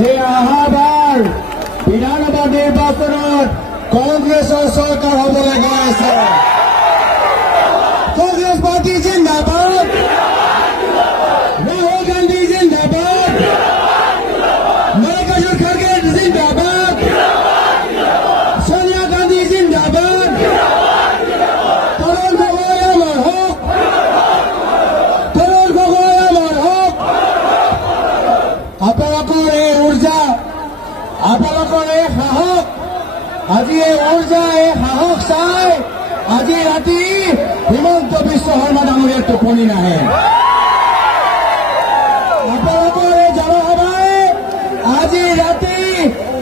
যে অহাবাৰ বিধানসভা নিৰ্বাচনত কংগ্ৰেছৰ চৰকাৰ হ'বলৈ গৈ আছে। কংগ্ৰেছ পাৰ্টি জিন্দাবাদ, ৰাহুল গান্ধী জিন্দাবাদ, মল্লিকাৰ্জুন খাৰ্গে জিন্দাবাদ, সোনিয়া গান্ধী জিন্দাবাদ, তৰুণ গগৈ আমাৰ হওক, তৰুণ গগৈ আমাৰ হওক। আপোনালোকৰ এই উৰ্জা, আপোনালোকৰ এই সাহস, আজি এই উৰ্জা, এই সাহস চাই আজি ৰাতি হিমন্ত বিশ্ব শৰ্মা ডাঙৰীয়াৰ টোপনি নাহে। আপোনালোকৰ এই জনসভাই আজি ৰাতি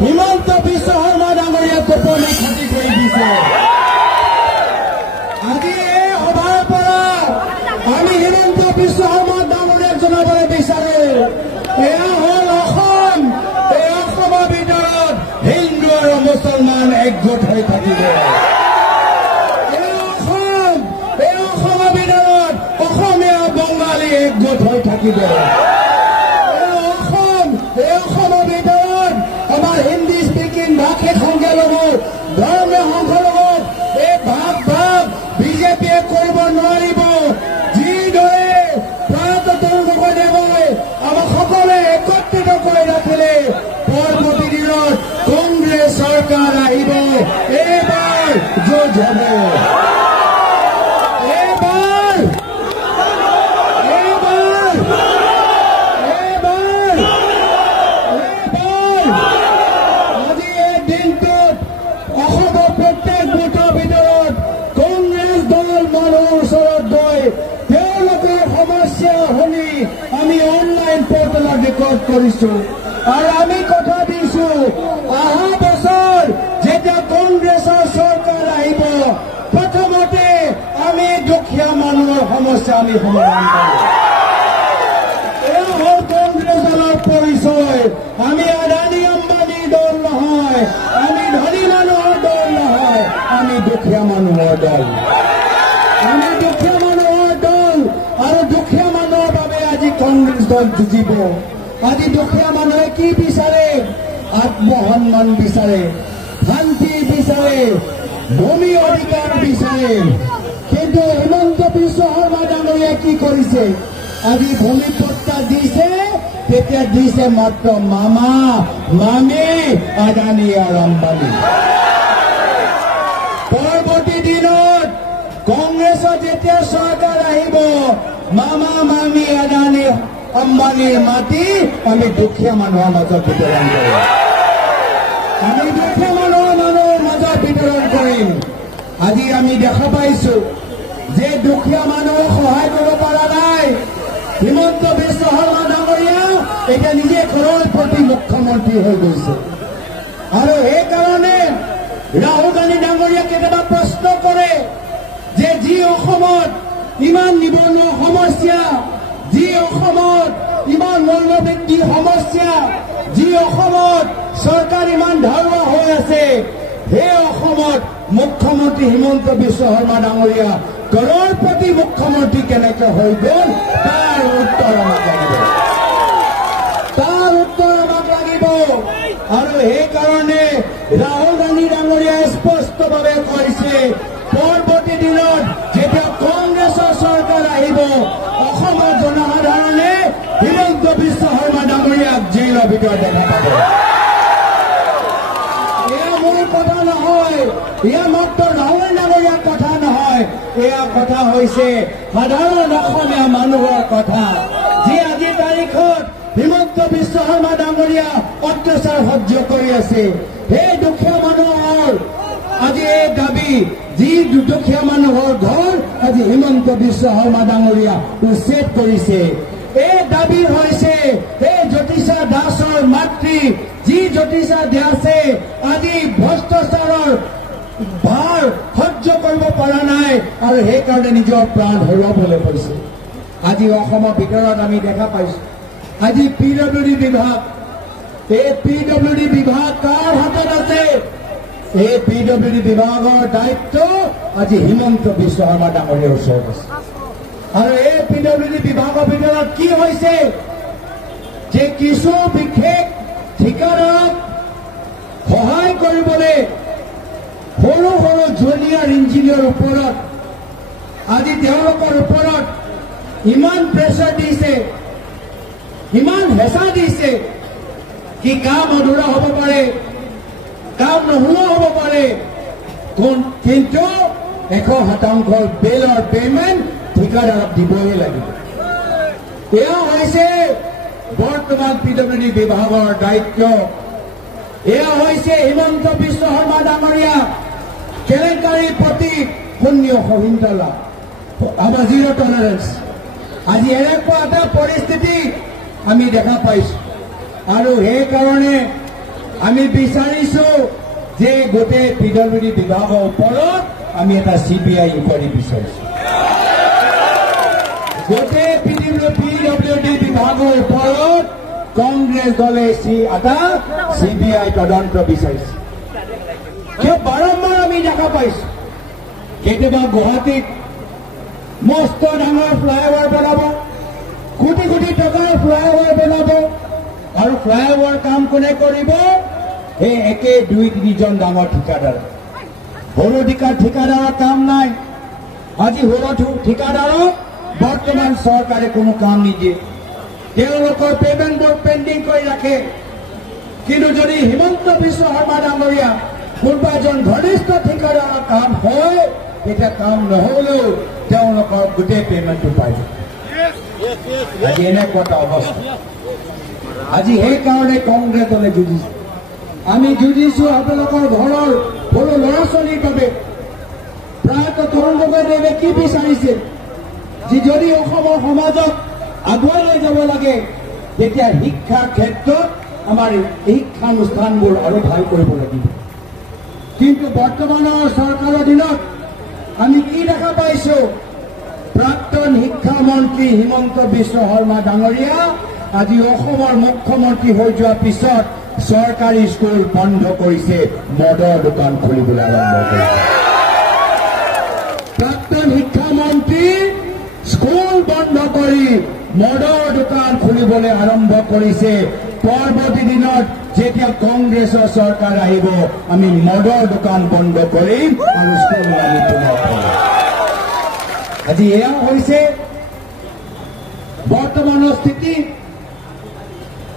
হিমন্ত বিশ্ব শৰ্মা ডাঙৰীয়াৰ টোপনি ক্ষতি কৰি দিছে। আজি এই সভাৰ পৰা আমি হিমন্ত বিশ্ব শৰ্মা ডাঙৰীয়াক জনাবলৈ বিচাৰো, এয়া হ'ল অসম। এই অসমৰ ভিতৰত হিন্দু আৰু মুছলমান একগোট হৈ থাকিব। এই অসমৰ ভিতৰত অসমীয়া বঙালী একগোট হৈ থাকিব। এই অসমৰ ভিতৰত আমাৰ হিন্দী স্পিকিং ভাষিক সংখ্যালঘু, ধৰ্মীয় সংখ্যালঘু এই ভাগ ভাগ বিজেপিয়ে কৰিব নোৱাৰিব। যিদৰে প্ৰয়াত তৰুণ গগৈ আমাক সকলোৱে একত্ৰিত কৰি ৰাখিলে পৰৱৰ্তী দিনত কংগ্ৰেছ চৰকাৰ আহিব। এইবাৰ যুঁজ হ'ব, আজি এই দিনটোত অসমৰ প্ৰত্যেক বুথৰ ভিতৰত কংগ্ৰেছ দল মানুহৰ ওচৰত গৈ তেওঁলোকৰ সমস্যা শুনি আমি অনলাইন পৰ্টেলত ৰেকৰ্ড কৰিছো আৰু আমি কথা দিছো, অহা বছৰ যেতিয়া কংগ্ৰেছৰ চৰকাৰ আহিব প্ৰথমতে আমি দুখীয়া মানুহৰ সমস্যা আমি সমাধান কৰিম। এয়া হ'ল কংগ্ৰেছ দলৰ পৰিচয়। আমি আদানী আম্বানীৰ দল নহয়, আমি ধনী মানুহৰ দল নহয়, আমি দুখীয়া মানুহৰ দল। আমি দুখীয়া মানুহৰ দল আৰু দুখীয়া মানুহৰ বাবে আজি কংগ্ৰেছ দল যুঁজিব। আজি দুখীয়া মানুহে কি বিচাৰে? আত্মসন্মান বিচাৰে, শান্তি বিচাৰে, ভূমি অধিকাৰ বিচাৰে। কিন্তু হিমন্ত বিশ্ব শৰ্মা ডাঙৰীয়াই কি কৰিছে? আজি ভূমি পট্টা দিছে, তেতিয়া দিছে মাত্ৰ মামা মামী আদানী আৰু আম্বানী। পৰৱৰ্তী দিনত কংগ্ৰেছৰ যেতিয়া চৰকাৰ আহিব, মামা মামী আদানী আম্বানীৰ মাটি আমি দুখীয়া মানুহৰ মাজত বিতৰণ কৰিম। আমি দুখীয়া মানুহৰ মাজত বিতৰণ কৰিম। আজি আমি দেখা পাইছো যে দুখীয়া মানুহক সহায় কৰিব পৰা নাই। হিমন্ত বিশ্ব শৰ্মা ডাঙৰীয়া এতিয়া নিজে কৰোড়পতি মুখ্যমন্ত্ৰী হৈ গৈছে আৰু সেইকাৰণে ৰাহুল গান্ধী ডাঙৰীয়া কেতিয়াবা প্ৰশ্ন কৰে যে যি অসমত ইমান নিবনুৱা সমস্যা, যি অসমত ইমান মূল্যবৃদ্ধিৰ সমস্যা, যি অসমত চৰকাৰ ইমান ঢাৰুৱা হৈ আছে, সেই অসমত মুখ্যমন্ত্ৰী হিমন্ত বিশ্ব শৰ্মা ডাঙৰীয়া কৰোড়পতি মুখ্যমন্ত্ৰী কেনেকৈ হৈ গ'ল তাৰ উত্তৰ আমাক লাগিব, তাৰ উত্তৰ আমাক লাগিব। আৰু সেইকাৰণে ৰাহুল গান্ধী ডাঙৰীয়াই স্পষ্টভাৱে কৈছে, পৰৱৰ্তী দিনত যেতিয়া কংগ্ৰেছৰ চৰকাৰ আহিব, অসমৰ জনসাধাৰণে হিমন্ত বিশ্ব শৰ্মা ডাঙৰীয়াক জেইলৰ ভিতৰত দেখা পাব। এয়া মোৰ কথা নহয়, এয়া মাত্ৰ ৰাহুল ডাঙৰীয়াৰ কথা নহয়, এয়া কথা হৈছে সাধাৰণ অসমীয়া মানুহৰ কথা, যি আজিৰ তাৰিখত হিমন্ত বিশ্ব শৰ্মা ডাঙৰীয়া অত্যাচাৰ সহ্য কৰি আছে। সেই দুখীয়া মানুহৰ আজি এই দাবী, যি দুখীয়া মানুহৰ ঘৰ আজি হিমন্ত বিশ্ব শৰ্মা ডাঙৰীয়া উচ্ছেদ কৰিছে। এই দাবী হৈছে এই জ্যোতিষা দাসৰ মাতৃ, যি জ্যোতিষা দাসে আজি ভ্ৰষ্টাচাৰৰ ভাৰ সহ্য কৰিব পৰা নাই আৰু সেইকাৰণে নিজৰ প্ৰাণ হেৰুৱাবলৈ কৈছে। আজি অসমৰ ভিতৰত আমি দেখা পাইছো, আজি PWD বিভাগ, এই PWD বিভাগ কাৰ হাতত আছে? এই PWD বিভাগৰ দায়িত্ব আজি হিমন্ত বিশ্ব শৰ্মা ডাঙৰীয়াৰ ওচৰত আছে। আৰু এই PWD বিভাগৰ ভিতৰত কি হৈছে যে কিছু বিশেষ ঠিকাদাৰক সহায় কৰিবলৈ সৰু সৰু জুনিয়ৰ ইঞ্জিনিয়াৰ ওপৰত আজি তেওঁলোকৰ ওপৰত ইমান প্ৰেছাৰ দিছে, ইমান হেঁচা দিছে কি কাম অধুৰা হ'ব পাৰে, কাম নোহোৱা হ'ব পাৰে, কিন্তু 100% বিলৰ পেমেণ্ট ঠিকাদাৰক দিবই লাগিব। এয়া হৈছে বৰ্তমান PWD বিভাগৰ দায়িত্ব। এয়া হৈছে হিমন্ত বিশ্ব শৰ্মা ডাঙৰীয়া কেলেংকাৰীৰ প্ৰতি শূন্য সহিষ্ণুতা, আমাৰ জিৰ' টলাৰেন্স। আজি এনেকুৱা এটা পৰিস্থিতি আমি দেখা পাইছোঁ আৰু সেইকাৰণে আমি বিচাৰিছো যে গোটেই PWD বিভাগৰ ওপৰত আমি এটা CBI ইনকুৱাৰী বিচাৰিছো। গোটেই PWD বিভাগৰ ওপৰত কংগ্ৰেছ দলে এটা CBI তদন্ত বিচাৰিছে। কিয় বাৰম্বাৰ আমি দেখা পাইছো, কেতিয়াবা গুৱাহাটীত মস্ত ডাঙৰ ফ্লাইঅভাৰ বনাব, কোটি কোটি টকাৰ ফ্লাইঅভাৰ বনাব আৰু ফ্লাইঅভাৰ কাম কোনে কৰিব? এই একে 2-3জন ডাঙৰ ঠিকাদাৰ। সৰু ঠিকাদাৰৰ কাম নাই। আজি সৰু ঠিকাদাৰক বৰ্তমান চৰকাৰে কোনো কাম নিদিয়ে, তেওঁলোকৰ পেমেণ্টবোৰ পেণ্ডিং কৰি ৰাখে। কিন্তু যদি হিমন্ত বিশ্ব শৰ্মা ডাঙৰীয়া কোনোবা এজন ঘনিষ্ঠ ঠিকাদাৰৰ কাম হয়, তেতিয়া কাম নহ'লেও তেওঁলোকৰ গোটেই পেমেণ্টটো পাই যায়। আজি এনেকুৱা এটা অৱস্থা। আজি সেইকাৰণে কংগ্ৰেছ দলে যুঁজিছে। আমি যুঁজিছো আপোনালোকৰ ঘৰৰ সৰু ল'ৰা ছোৱালীৰ বাবে। প্ৰায়তঃ তৰুণ গগৈদেৱে কি বিচাৰিছে যে যদি অসমৰ সমাজক আগুৱাই লৈ যাব লাগে, তেতিয়া শিক্ষাৰ ক্ষেত্ৰত আমাৰ শিক্ষানুষ্ঠানবোৰ আৰু ভাল কৰিব লাগিব। কিন্তু বৰ্তমানৰ চৰকাৰৰ দিনত আমি কি দেখা পাইছো? প্ৰাক্তন শিক্ষামন্ত্ৰী হিমন্ত বিশ্ব শৰ্মা ডাঙৰীয়া আজি অসমৰ মুখ্যমন্ত্ৰী হৈ যোৱাৰ পিছত চৰকাৰী স্কুল বন্ধ কৰিছে, মদৰ দোকান খুলিবলৈ আৰম্ভ কৰিছে। প্ৰাক্তন শিক্ষামন্ত্ৰী স্কুল বন্ধ কৰি মদৰ দোকান খুলিবলৈ আৰম্ভ কৰিছে। পৰৱৰ্তী দিনত যেতিয়া কংগ্ৰেছৰ চৰকাৰ আহিব, আমি মদৰ দোকান বন্ধ কৰিম আৰু স্কুল আমি পুনৰ খুলিম। আজি এয়া হৈছে বৰ্তমানৰ স্থিতি।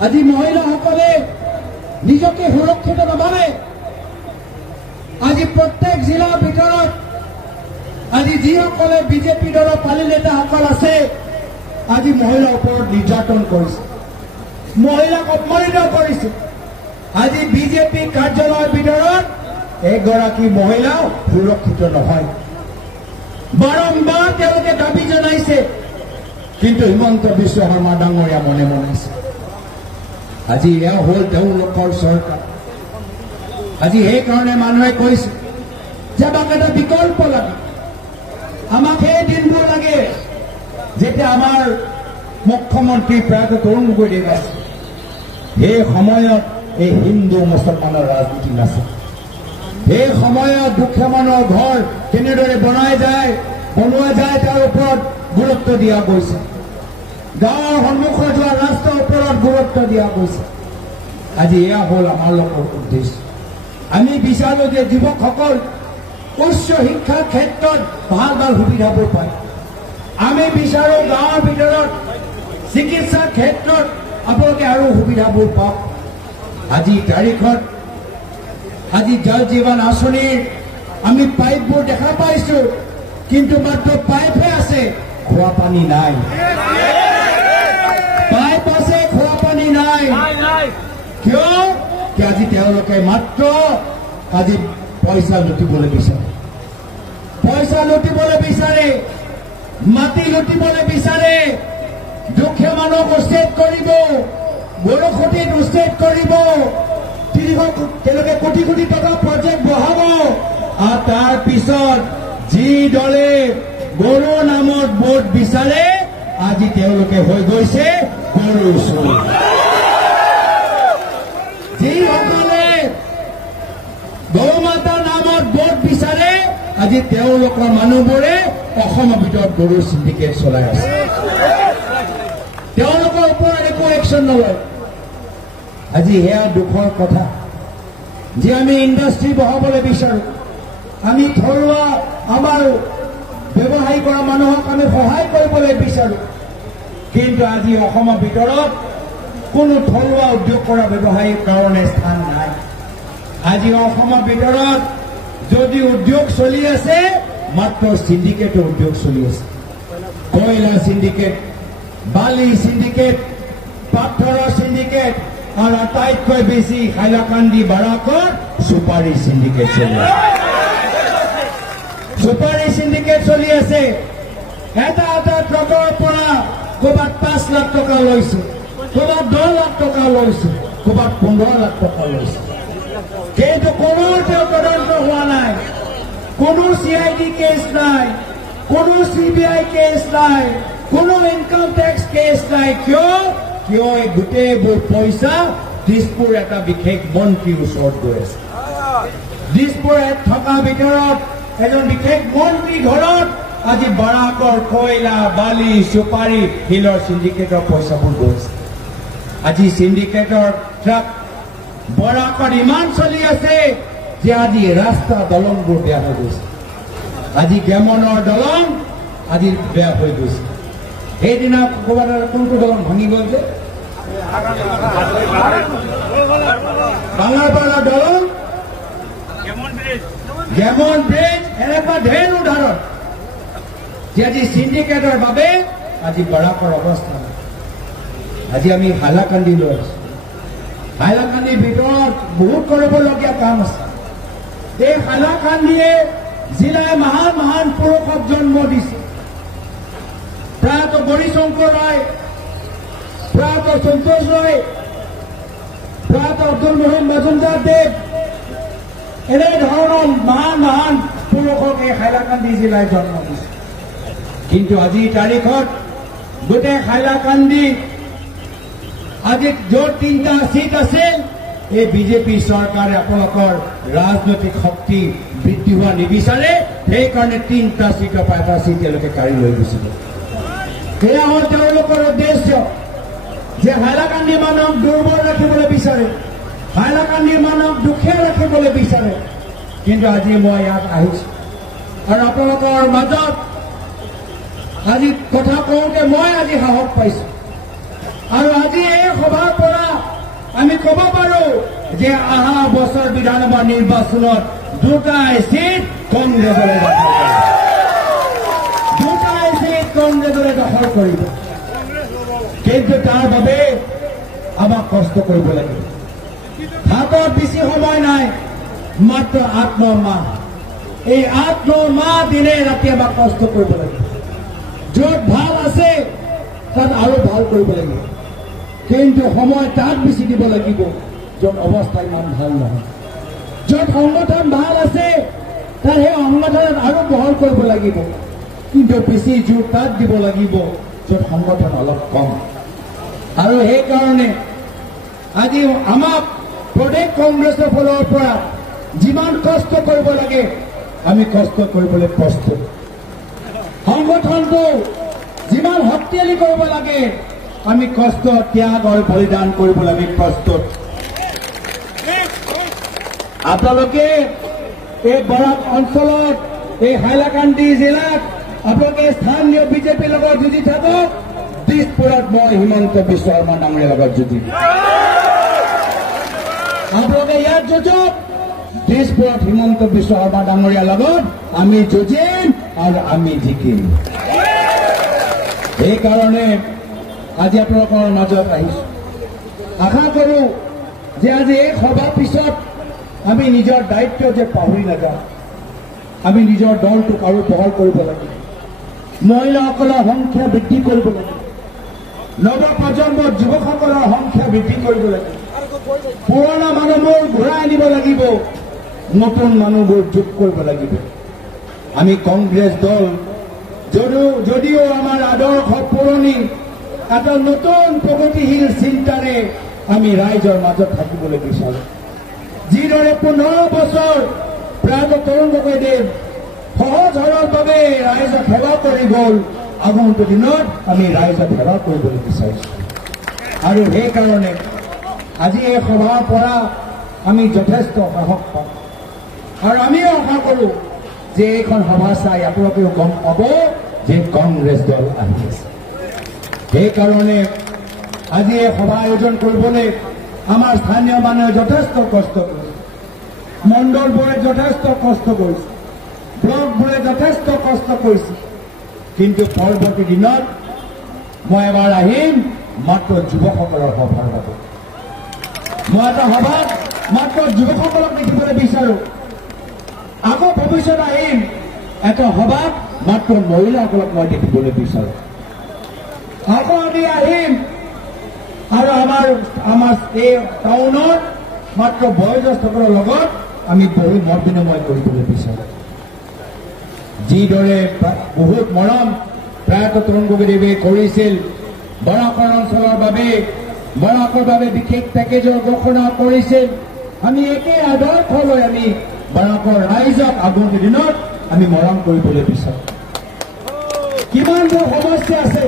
আজি মহিলাসকলে নিজকে সুৰক্ষিত নাভাবে। আজি প্ৰত্যেক জিলাৰ ভিতৰত আজি যিসকলে বিজেপি দলৰ পালি নেতাসকল আছে, আজি মহিলাৰ ওপৰত নিৰ্যাতন কৰিছে, মহিলাক অপমানিত কৰিছে। আজি বিজেপি কাৰ্যালয়ৰ ভিতৰত এগৰাকী মহিলাও সুৰক্ষিত নহয়। বাৰম্বাৰ তেওঁলোকে দাবী জনাইছে, কিন্তু হিমন্ত বিশ্ব শৰ্মা ডাঙৰীয়া মনে মনাইছে। আজি এয়া হ'ল তেওঁলোকৰ চৰকাৰ। আজি সেইকাৰণে মানুহে কৈছে যে আমাক এটা বিকল্প লাগে, আমাক সেই দিনবোৰ লাগে যেতিয়া আমাৰ মুখ্যমন্ত্ৰী প্ৰায়তঃ তৰুণ গগৈদেৱ আছে। সেই সময়ত এই হিন্দু মুছলমানৰ ৰাজনীতি নাছিল। সেই সময়ত দুখীয়া মানুহৰ ঘৰ কেনেদৰে বনোৱা যায় তাৰ ওপৰত গুৰুত্ব দিয়া গৈছে। গাঁৱৰ সন্মুখত যোৱা ৰাস্তাৰ ওপৰত গুৰুত্ব দিয়া গৈছে। আজি এয়া হ'ল আমাৰ লোকৰ উদ্দেশ্য। আমি বিচাৰো যে যুৱকসকল উচ্চ শিক্ষাৰ ক্ষেত্ৰত ভাল ভাল সুবিধাবোৰ পায়। আমি বিচাৰো গাঁৱৰ ভিতৰত চিকিৎসাৰ ক্ষেত্ৰত আপোনালোকে আৰু সুবিধাবোৰ পাওক। আজি তাৰিখত আজি জল জীৱন আঁচনিৰ আমি পাইপবোৰ দেখা পাইছো, কিন্তু মাত্ৰ পাইপহে আছে, খোৱা পানী নাই। পাইপ আছে, খোৱা পানী নাই। কিয়? আজি তেওঁলোকে মাত্ৰ আজি পইচা লুটিবলৈ বিচাৰে, পইচা লুটিবলৈ বিচাৰে, মাটি লুটিবলৈ বিচাৰে। দুখীয়া মানুহক উচ্ছেদ কৰিব, বৰষুণত উচ্ছেদ কৰিব, তেওঁলোকে কোটি কোটি টকা প্ৰজেক্ট বহাব আৰু তাৰ পিছত যি দলে গৰু নামত ভোট বিচাৰে, আজি তেওঁলোকে হৈ গৈছে গৰুৰ চোৰ। যিসকলে গৌ মাতাৰ নামত ভোট বিচাৰে, আজি তেওঁলোকৰ মানুহবোৰে অসমৰ ভিতৰত গৰুৰ চিণ্ডিকেট চলাই আছে। তেওঁলোকৰ ওপৰত একো একশ্যন নলয়। আজি হেয়া দুখৰ কথা যে আমি ইণ্ডাষ্ট্ৰী বহাবলৈ বিচাৰোঁ, আমি থলুৱা আমাৰ ব্যৱসায় কৰা মানুহক আমি সহায় কৰিবলৈ বিচাৰোঁ, কিন্তু আজি অসমৰ ভিতৰত কোনো থলুৱা উদ্যোগ কৰা ব্যৱসায়ীৰ কাৰণে স্থান নাই। আজি অসমৰ ভিতৰত যদি উদ্যোগ চলি আছে মাত্ৰ সিন্ডিকেটৰ উদ্যোগ চলি আছে। কয়লা সিন্ডিকেট, বালি সিন্ডিকেট, পাথৰৰ সিন্ডিকেট আৰু আটাইতকৈ বেছি হাইলাকান্দি বাৰাকৰ সুপাৰী সিন্ডিকেট চলি আছে। সুপাৰী সিন্ডিকেট চলি আছে। এটা ট্ৰাকৰ পৰা ক'ৰবাত 5 লাখ টকা লৈছে, ক'ৰবাত 10 লাখ টকা লৈছে, ক'ৰবাত 15 লাখ টকা লৈছে, কিন্তু কোনো তদন্ত হোৱা নাই, কোনো CID কেছ নাই, কোনো CBI কেছ নাই, কোনো ইনকাম টেক্স কেছ নাই। কিয় এই গোটেইবোৰ পইচা দিছপুৰ এটা বিশেষ মন্ত্ৰীৰ ওচৰত গৈ আছে। দিছপুৰত থকা ভিতৰত এজন বিশেষ মন্ত্ৰী ঘৰত আজি বাৰাকৰ কয়লা, বালি, সুপাৰী, শিলৰ সিন্ডিকেটৰ পইচাবোৰ গৈছে। আজি সিন্ডিকেটৰ ট্ৰাক বাৰাকৰ ইমান চলি আছে যে আজি ৰাস্তা দলংবোৰ বেয়া হৈ গৈছে। আজি গেমনৰ দলং আজি বেয়া হৈ গৈছে। সেইদিনা ক'ৰবাত কোনটো দলং ভাঙি গ'ল যে বাংলাপাৰা দলং, গেমন ব্ৰিজ, এনেকুৱা ঢেৰ উদাহৰণ যে আজি সিন্ডিকেটৰ বাবে আজি বাৰাকৰ অৱস্থা নাই। আজি আমি হাইলাকান্দি লৈ আছো। হাইলাকান্দিৰ ভিতৰত বহুত কৰিবলগীয়া কাম আছে। এই হাইলাকান্দিয়ে জিলায় মহান মহান পুৰুষক জন্ম দিছে। প্ৰয়াত বৰিশংকৰ ৰায়, প্ৰয়াত সন্তোষ ৰায়, প্ৰয়াত আব্দুল মোহন মজুমদাৰ দেৱ, এনেধৰণৰ মহান মহান পুৰুষক এই হাইলাকান্দি জিলায় জন্ম দিছে। কিন্তু আজিৰ তাৰিখত গোটেই হাইলাকান্দি আজি য'ত 3টা সিট আছিল, এই বিজেপি চৰকাৰে আপোনালোকৰ ৰাজনৈতিক শক্তি বৃদ্ধি হোৱা নিবিচাৰে, সেইকাৰণে 3টা সিটৰ পৰা এটা সিট তেওঁলোকে কাঢ়ি লৈ গৈছিল। সেয়া হ'ল তেওঁলোকৰ উদ্দেশ্য যে হাইলাকান্দি মানুহক দুৰ্বল ৰাখিবলৈ বিচাৰে, হাইলাকান্দি মানুহক দুখীয়া ৰাখিবলৈ বিচাৰে। কিন্তু আজি মই ইয়াত আহিছো আৰু আপোনালোকৰ মাজত আজি কথা কওঁতে মই আজি সাহস পাইছো আৰু আজি এই সভাৰ পৰা আমি ক'ব পাৰো যে অহা বছৰ বিধানসভা নিৰ্বাচনত 2টা সিট কংগ্ৰেছলৈ দখল কৰিব, 2টা সিট কংগ্ৰেছলৈ দখল কৰিব। কিন্তু তাৰ বাবে আমাক কষ্ট কৰিব লাগিব। হাতত বেছি সময় নাই, মাত্ৰ 8-9 মাহ। এই 8-9 মাহ দিনে ৰাতি আমাক কষ্ট কৰিব লাগিব। য'ত ভাল আছে তাত আৰু ভাল কৰিব লাগিব, কিন্তু সময় তাত বেছি দিব লাগিব য'ত অৱস্থা ইমান ভাল নহয়। য'ত সংগঠন ভাল আছে তাত সেই সংগঠনত আৰু বহল কৰিব লাগিব, কিন্তু বেছি জোৰ তাত দিব লাগিব য'ত সংগঠন অলপ কম। আৰু সেইকাৰণে আজি আমাক প্ৰদেশ কংগ্ৰেছৰ ফালৰ পৰা যিমান কষ্ট কৰিব লাগে আমি কষ্ট কৰিবলৈ প্ৰস্তুত। সংগঠনটো যিমান শক্তিশালী কৰিব লাগে আমি কষ্ট, ত্যাগ আৰু বলিদান কৰিবলৈ আমি প্ৰস্তুত। আপোনালোকে এই বৰাক অঞ্চলত, এই হাইলাকান্দি জিলাত আপোনালোকে স্থানীয় বিজেপিৰ লগত যুঁজি থাকক। দিছপুৰত মই হিমন্ত বিশ্ব শৰ্মা ডাঙৰীয়াৰ লগত যুঁজিম। আপোনালোকে ইয়াত যুঁজক, দিছপুৰত হিমন্ত বিশ্ব শৰ্মা ডাঙৰীয়াৰ লগত আমি যুঁজিম আৰু আমি জিকিম। সেইকাৰণে আজি আপোনালোকৰ মাজত আহিছো। আশা কৰো যে আজি এই সভাৰ পিছত আমি নিজৰ দায়িত্ব যে পাহৰি নাযাওঁ। আমি নিজৰ দলটোক আৰু বহল কৰিব লাগিব, মহিলাসকলৰ সংখ্যা বৃদ্ধি কৰিব লাগিব, নৱপ্ৰজন্মৰ যুৱকসকলৰ সংখ্যা বৃদ্ধি কৰিব লাগিব, পুৰণা মানুহবোৰ ঘূৰাই আনিব লাগিব, নতুন মানুহবোৰ যোগ কৰিব লাগিব। আমি কংগ্ৰেছ দল যদিও আমাৰ আদৰ্শ পুৰণি, এটা নতুন প্ৰগতিশীল চিন্তাৰে আমি ৰাইজৰ মাজত থাকিবলৈ বিচাৰোঁ। যিদৰে 15 বছৰ প্ৰয়াত তৰুণ গগৈদেৱ সহজ সৰলভাৱে ৰাইজক সেৱা কৰি গ'ল, আগন্তুক দিনত আমি ৰাইজক সেৱা কৰিবলৈ বিচাৰিছোঁ। আৰু সেইকাৰণে আজি এই সভাৰ পৰা আমি যথেষ্ট সাহস পাওঁ আৰু আমিও আশা কৰোঁ যে এইখন সভা চাই আপোনালোকেও গম পাব যে কংগ্ৰেছ দল আহি আছে। সেইকাৰণে আজি এই সভা আয়োজন কৰিবলৈ আমাৰ স্থানীয় মানুহে যথেষ্ট কষ্ট কৰিছে, মণ্ডলবোৰে যথেষ্ট কষ্ট কৰিছে, ব্লকবোৰে যথেষ্ট কষ্ট কৰিছে। কিন্তু পৰৱৰ্তী দিনত মই এবাৰ আহিম মাত্ৰ যুৱকসকলৰ সভাৰ বাবে। মই এটা সভাত মাত্ৰ যুৱকসকলক দেখিবলৈ বিচাৰোঁ। আকৌ ভৱিষ্যত আহিম এটা সভাত মাত্ৰ মহিলাসকলক মই দেখিবলৈ বিচাৰোঁ। আকৌ আমি আহিম আৰু আমাৰ এই টাউনত মাত্ৰ বয়োজ্যেষ্ঠসকলৰ লগত আমি বহু মত বিনিময় কৰিবলৈ বিচাৰোঁ। যিদৰে বহুত মৰম প্ৰয়াত তৰুণ গগৈদেৱে কৰিছিল, বৰাকৰ অঞ্চলৰ বাবে বিশেষ পেকেজৰ ঘোষণা কৰিছিল। আমি একে আদৰ্শ লৈ আমি বৰাকৰ ৰাইজক আগন্তুক দিনত আমি মৰম কৰিবলৈ বিচাৰোঁ। কিমানবোৰ সমস্যা আছে,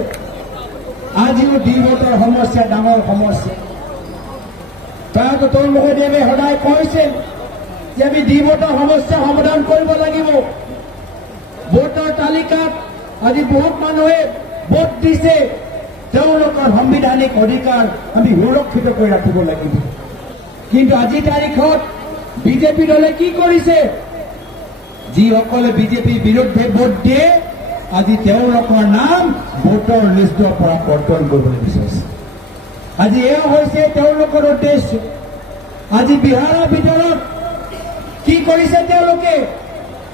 আজিও দ্বিমতৰ সমস্যা ডাঙৰ সমস্যা। প্ৰয়াত তৰুণ গগৈদেৱে সদায় কৈছিল যে আমি দ্বিমতৰ সমস্যা সমাধান কৰিব লাগিব। ভোটৰ তালিকাত আজি বহুত মানুহে ভোট দিছে, তেওঁলোকৰ সাংবিধানিক অধিকাৰ আমি সুৰক্ষিত কৰি ৰাখিব লাগিব। কিন্তু আজিৰ তাৰিখত বিজেপি দলে কি কৰিছে? যিসকলে বিজেপিৰ বিৰুদ্ধে ভোট দিয়ে আজি তেওঁলোকৰ নাম ভোটৰ লিষ্টৰ পৰা কৰ্তন কৰিবলৈ বিচাৰিছে। আজি এয়া হৈছে তেওঁলোকৰ উদ্দেশ্য। আজি বিহাৰৰ ভিতৰত কি কৰিছে তেওঁলোকে?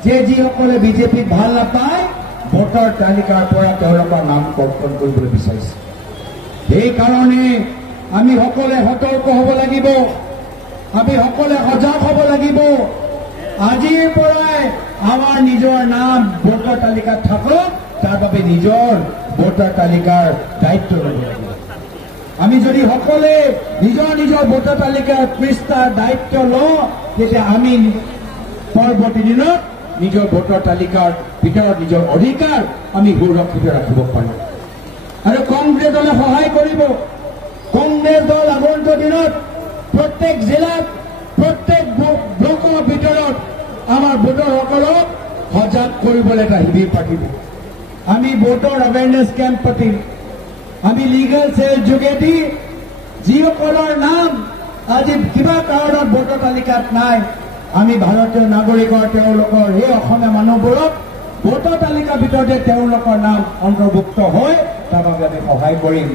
যে যিসকলে বিজেপিক ভাল নাপায় ভোটৰ তালিকাৰ পৰা তেওঁলোকৰ নাম কৰ্তন কৰিবলৈ বিচাৰিছে। সেইকাৰণে আমি সকলোৱে সতৰ্ক হ'ব লাগিব, আমি সকলোৱে সজাগ হ'ব লাগিব। আজিৰ পৰাই আমাৰ নিজৰ নাম ভোটৰ তালিকাত থাকক, তাৰ বাবে নিজৰ ভোটৰ তালিকাৰ দায়িত্ব ল'ব লাগিব। আমি যদি সকলোৱে নিজৰ নিজৰ ভোটৰ তালিকাৰ পৃষ্ঠাৰ দায়িত্ব লওঁ, তেতিয়া আমি পৰৱৰ্তী দিনত নিজৰ ভোটৰ তালিকাৰ ভিতৰত নিজৰ অধিকাৰ আমি সুৰক্ষিত ৰাখিব পাৰিম। আৰু কংগ্ৰেছ দলে সহায় কৰিব। কংগ্ৰেছ দল আগন্তুক দিনত প্ৰত্যেক জিলাত প্ৰত্যেক ব্লকৰ ভিতৰত আমাৰ ভোটাৰসকলক সজাগ কৰিবলৈ এটা শিবিৰ পাতিব। আমি ভোটৰ এৱেৰনেছ কেম্প পাতিম। আমি লিগেল চেল যোগেদি যিসকলৰ নাম আজি কিবা কাৰণত ভোটৰ তালিকাত নাই, আমি ভাৰতীয় নাগৰিকৰ তেওঁলোকৰ সেই অসমীয়া মানুহবোৰক ভোটৰ তালিকাৰ ভিতৰতে তেওঁলোকৰ নাম অন্তৰ্ভুক্ত হয়, তাৰ বাবে আমি সহায় কৰিম।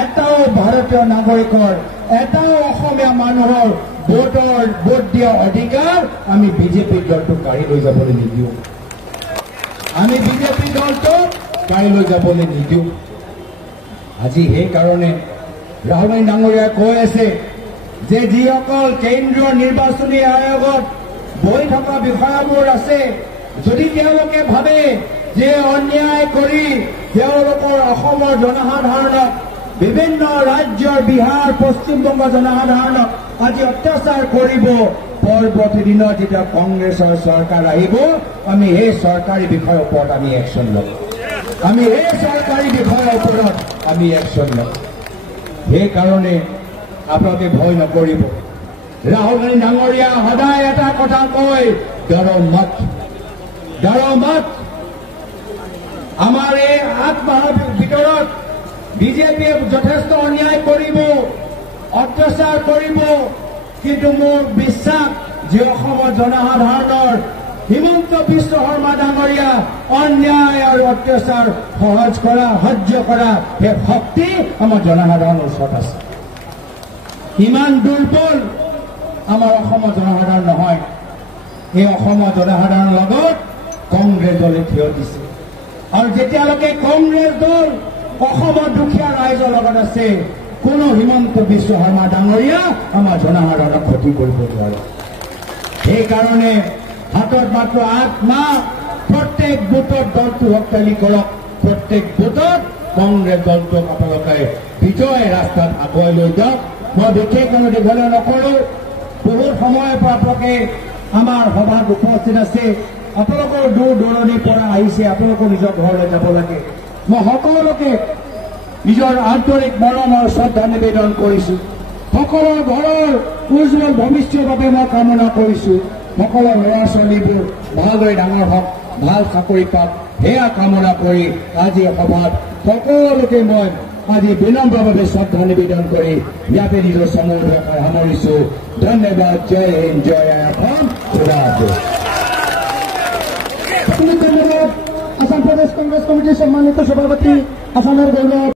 এটাও ভাৰতীয় নাগৰিকৰ, এটাও অসমীয়া মানুহৰ ভোট দিয়া অধিকাৰ আমি বিজেপি দলটোক কাঢ়ি লৈ যাবলৈ নিদিওঁ। আমি বিজেপি দলটোক কাঢ়ি লৈ যাবলৈ নিদিওঁ। আজি সেইকাৰণে ৰাহুল গান্ধী ডাঙৰীয়াই কৈ আছে যে যিসকল কেন্দ্ৰীয় নিৰ্বাচনী আয়োগত বহি থকা বিষয়াবোৰ আছে, যদি তেওঁলোকে ভাবে যে অন্যায় কৰি তেওঁলোকৰ অসমৰ জনসাধাৰণক, বিভিন্ন ৰাজ্যৰ বিহাৰ পশ্চিমবংগ জনসাধাৰণক আজি অত্যাচাৰ কৰিব, পৰৱৰ্তী দিনত যেতিয়া কংগ্ৰেছৰ চৰকাৰ আহিব আমি সেই চৰকাৰী বিষয়ৰ ওপৰত আমি একশ্যন ল'ম। আমি সেই চৰকাৰী বিষয়ৰ ওপৰত আমি একশ্যন ল'ম। সেইকাৰণে আপোনালোকে ভয় নকৰিব। ৰাহুল গান্ধী ডাঙৰীয়া সদায় এটা কথা কয়, ডৰো মত, ডৰো মত। আমাৰ এই 8 মাহৰ ভিতৰত বিজেপিয়ে যথেষ্ট অন্যায় কৰিব, অত্যাচাৰ কৰিব, কিন্তু মোৰ বিশ্বাস যে অসমৰ জনসাধাৰণৰ হিমন্ত বিশ্ব শৰ্মা ডাঙৰীয়া অন্যায় আৰু অত্যাচাৰ সহ্য কৰা সেই শক্তি আমাৰ জনসাধাৰণৰ ওচৰত আছে। ইমান দুৰ্বল আমাৰ অসমৰ জনসাধাৰণ নহয়। এই অসমৰ জনসাধাৰণৰ লগত কংগ্ৰেছ দলে থিয় দিছে, আৰু যেতিয়ালৈকে কংগ্ৰেছ দল অসমৰ দুখীয়া ৰাইজৰ লগত আছে, কোনো হিমন্ত বিশ্ব শৰ্মা ডাঙৰীয়া আমাৰ জনসাধাৰণক ক্ষতি কৰিব নোৱাৰে। সেইকাৰণে হাতত মাত্ৰ 8 মাহ, প্ৰত্যেক বুথত দলটো শক্তিশালী কৰক। প্ৰত্যেক বুথত কংগ্ৰেছ দলটোক আপোনালোকে বিজয় ৰাস্তাত আগুৱাই লৈ যাওক। মই বিশেষ কোনো দীঘলীয়া নকৰোঁ। বহুত সময়ৰ পৰা আপোনালোকে আমাৰ সভাত উপস্থিত আছে, আপোনালোকৰ দূৰ দূৰণিৰ পৰা আহিছে, আপোনালোকৰ নিজৰ ঘৰলৈ যাব লাগে। মই সকলোকে নিজৰ আন্তৰিক মৰম আৰু শ্ৰদ্ধা নিবেদন কৰিছোঁ। সকলৰ ঘৰৰ উজ্জ্বল ভৱিষ্যৰ বাবে মই কামনা কৰিছো। সকলৰ ল'ৰা ছোৱালীবোৰ ভালদৰে ডাঙৰ হওক, ভাল চাকৰি পাওক, সেয়া কামনা কৰি আজি সভাত সকলোকে মই আজি বিনম্ৰভাৱে শ্ৰদ্ধা নিবেদন কৰি ইয়াতে নিজৰ সমূহ সামৰিছো। ধন্যবাদ। জয় হিন্দ, জয় অসম। ধন্যবাদ। আসাম প্ৰদেশ কংগ্ৰেস কমিটিৰ সম্মানিত সভাপতি আসামেৰ গৌৰব